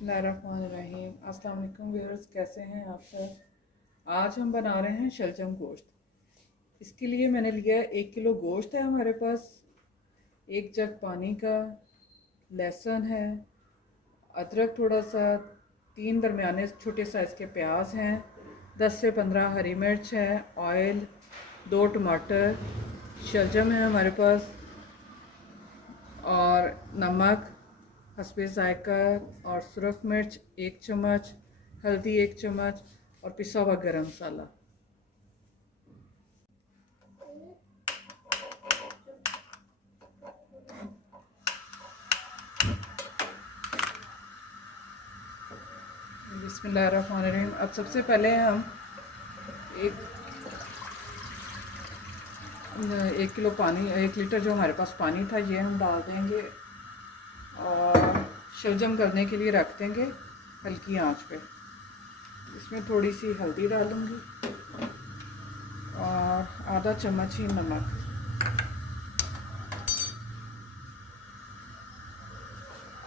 बिस्मिल्लाहिर्रहमानिर्रहीम। अस्सलाम वालेकुम व्यूअर्स, कैसे हैं आप सब। आज हम बना रहे हैं शलजम गोश्त। इसके लिए मैंने लिया है 1 किलो गोश्त है हमारे पास, 1 जग पानी का, लहसुन है, अदरक थोड़ा सा, 3 दरमियाने छोटे साइज़ के प्याज हैं, 10 से 15 हरी मिर्च है, ऑयल, 2 टमाटर, शलजम है हमारे पास, और नमक हस्बे ज़ायका, और सुरख मिर्च 1 चम्मच, हल्दी 1 चम्मच, और पिसा हुआ गरम मसाला। बिस्मिल्लाहिर्रहमानिर्रहीम। अब सबसे पहले हम एक 1 किलो पानी, 1 लीटर जो हमारे पास पानी था ये हम डाल देंगे और शलजम करने के लिए रख देंगे हल्की आंच पे। इसमें थोड़ी सी हल्दी डालूंगी और आधा चम्मच ही नमक।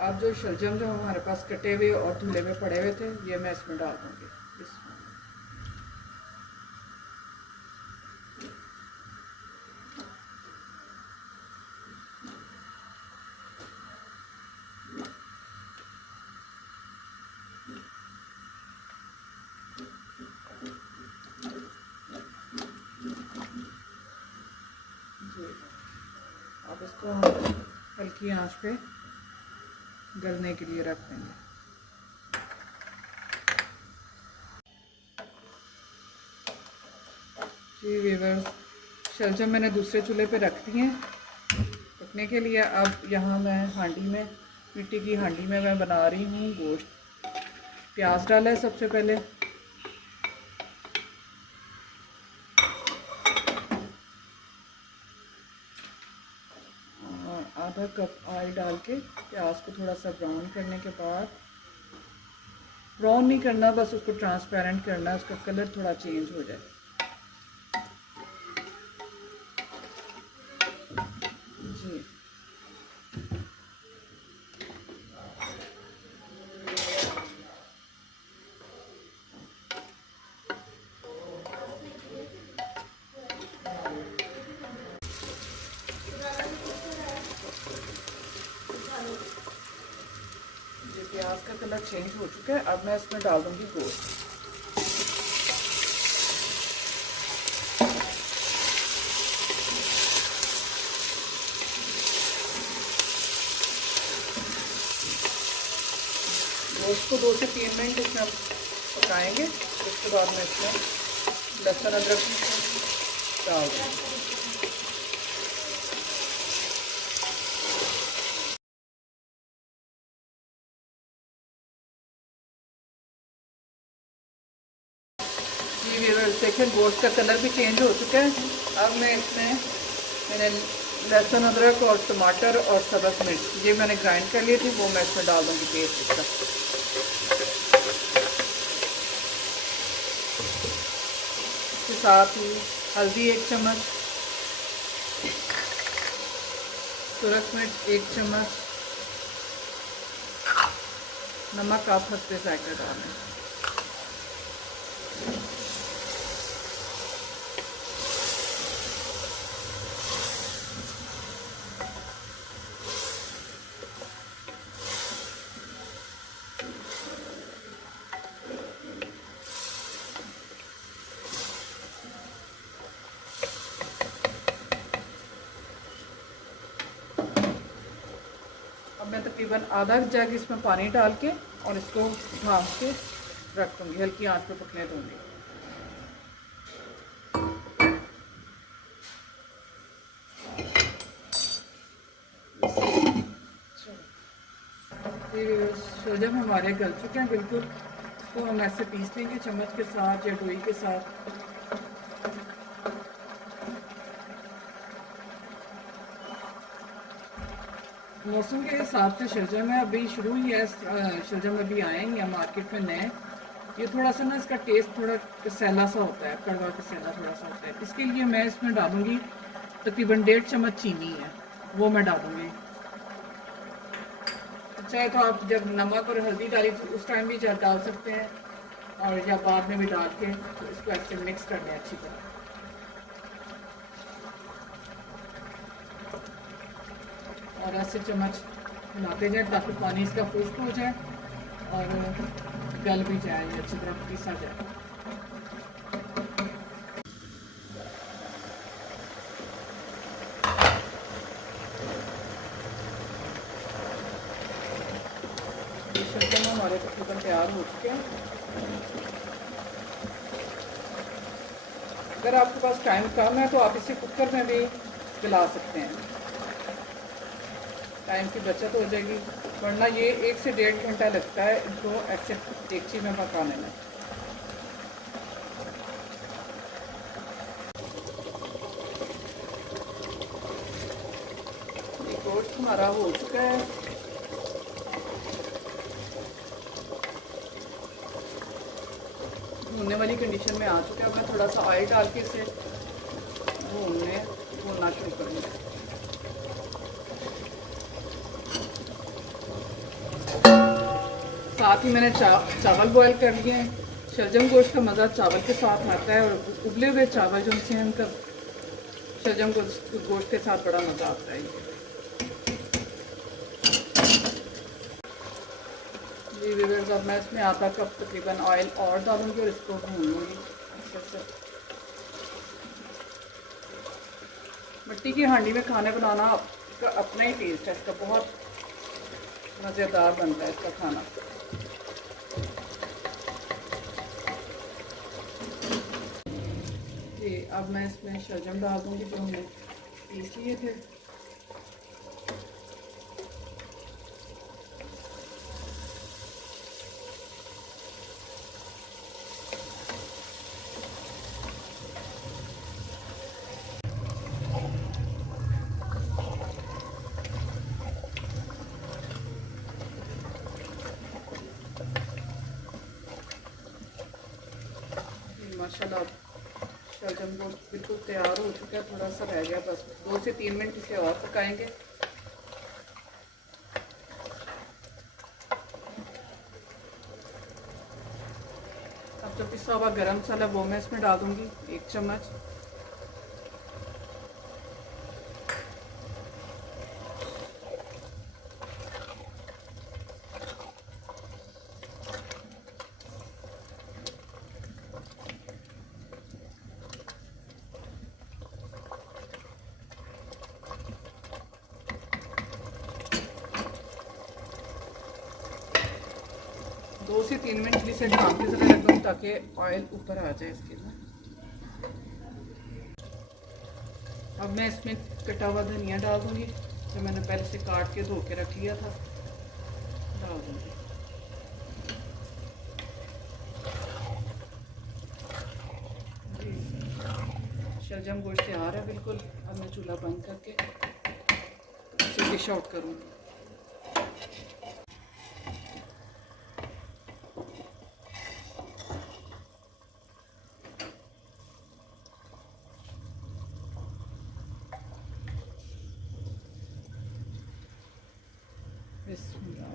अब जो शलजम जो हमारे पास कटे हुए और धुले हुए पड़े हुए थे ये मैं इसमें डाल दूंगी। जी, अब इसको हम हल्की आंच पे गलने के लिए रख देंगे। जी व्यूअर्स, शलजम मैंने दूसरे चूल्हे पे रख दिए हैं पकने के लिए। अब यहाँ मैं हांडी में, मिट्टी की हांडी में मैं बना रही हूँ गोश्त। प्याज डाला है सबसे पहले, और आधा कप ऑयल डाल के प्याज को थोड़ा सा ब्राउन करने के बाद, ब्राउन नहीं करना, बस उसको ट्रांसपेरेंट करना, उसका कलर थोड़ा चेंज हो जाए। जी, ये प्याज का कलर चेंज हो चुका है। अब मैं इसमें डाल दूंगी गोश्त। गोश्त को 2 से 3 मिनट इसमें हम पकाएंगे। उसके बाद मैं इसमें लहसुन अदरक डाल दूँगी। जी व्यूअर्स, देखिए गोश्त का कलर भी चेंज हो चुका है। अब मैं इसमें, मैंने लहसुन अदरक और टमाटर और सब्ज़ मिर्च ये मैंने ग्राइंड कर ली थी, वो मैं इसमें डाल दूँगी पेस्ट इसका। इसके साथ ही हल्दी 1 चम्मच, सुरख मिर्च 1 चम्मच, नमक आप हस्बे ज़ायका डालें। अब मैं तकरीबन आधा जग इसमें पानी डाल के और इसको ढाँप के रख दूँगी, हल्की आंच पे पकने दूँगी। शलजम हमारे गल चुके हैं बिल्कुल। इसको हम ऐसे पीस लेंगे चम्मच के साथ या डोई के साथ। मौसम के हिसाब से शलजम है, अभी शुरू ही है, शलजम अभी आए ही हैं मार्केट में नए। ये थोड़ा सा ना, इसका टेस्ट थोड़ा कसैला सा होता है, कड़वा कसैला थोड़ा सा होता है। इसके लिए मैं इसमें डालूँगी तकरीबन 1.5 चम्मच चीनी है, वो मैं डालूँगी। चाहे तो आप जब नमक और हल्दी डाली तो उस टाइम भी डाल सकते हैं, और या बाद में भी डाल के तो इसको ऐसे मिक्स कर लें अच्छी तरह। और ऐसे चम्मच हिलाते जाए ताकि पानी इसका खुश्क हो जाए और गल भी जाए, अच्छी तरह पीसा जाए। शलजम हमारे तकरीबन तैयार हो चुके हैं। अगर आपके पास टाइम कम है तो आप इसे कुकर में भी गला सकते हैं, टाइम की बचत हो जाएगी, वरना ये 1 से 1.5 घंटा लगता है इनको ऐसे डेगची में पकाने में। ये गोश्त हमारा हो चुका है। भूनने वाली कंडीशन में आ चुका है। मैं थोड़ा सा ऑयल डाल के इसे भूनना शुरू करूँगा। साथ ही मैंने चावल बॉईल कर लिए हैं। शलजम गोश्त का मज़ा चावल के साथ आता है, और उबले हुए चावल जो से उनका शलजम गोश्त के साथ बड़ा मज़ा आता है। जी व्यूअर्स, अब मैं इसमें आधा कप तकरीबन ऑयल और डालूंगी और इसको भून लूँगी अच्छे से। मिट्टी की हांडी में खाने बनाना इसका अपना ही टेस्ट है, इसका बहुत मज़ेदार बनता है इसका खाना। जी अब मैं इसमें शलजम डाल दूँगी जो हमने पीस लिए थे। माशाल्लाह शलजम गोश्त बिल्कुल तैयार हो चुका है, थोड़ा सा रह गया, बस 2 से 3 मिनट इसे और पकाएंगे। अब जो पिसा हुआ गरम मसाला वो मैं इसमें डाल दूँगी 1 चम्मच। दो से 3 मिनट इसे ढाँक के ज़रा रख दूँ ताकि ऑयल ऊपर आ जाए इसके अंदर। अब मैं इसमें कटा हुआ धनिया डाल दूँगी जो मैंने पहले से काट के धो के रख लिया था, डाल दूँगी। शलजम गोश्त तैयार है बिल्कुल। अब मैं चूल्हा बंद करके इसे डिश आउट करूँगी। बिस्मिल्लाह।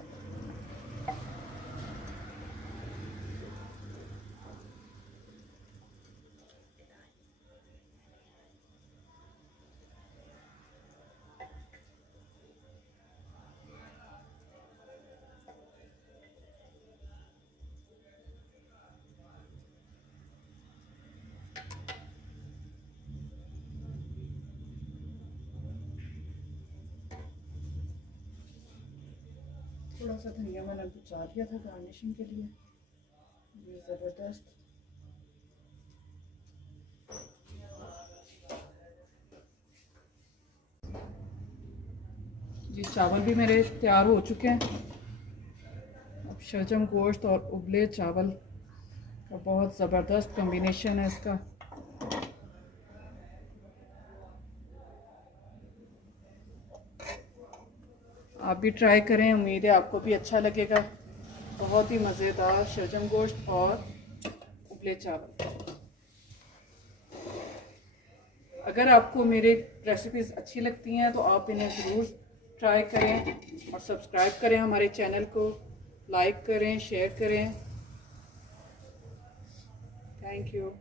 थोड़ा सा धनिया मैंने बचा दिया था गार्निशिंग के लिए। ये ज़बरदस्त। जी चावल भी मेरे तैयार हो चुके हैं। अब शलजम गोश्त और उबले चावल का बहुत ज़बरदस्त कॉम्बिनेशन है इसका। आप भी ट्राई करें, उम्मीद है आपको भी अच्छा लगेगा। बहुत ही मज़ेदार शलजम गोश्त और उबले चावल। अगर आपको मेरे रेसिपीज़ अच्छी लगती हैं तो आप इन्हें ज़रूर ट्राई करें और सब्सक्राइब करें हमारे चैनल को, लाइक करें, शेयर करें। Thank you.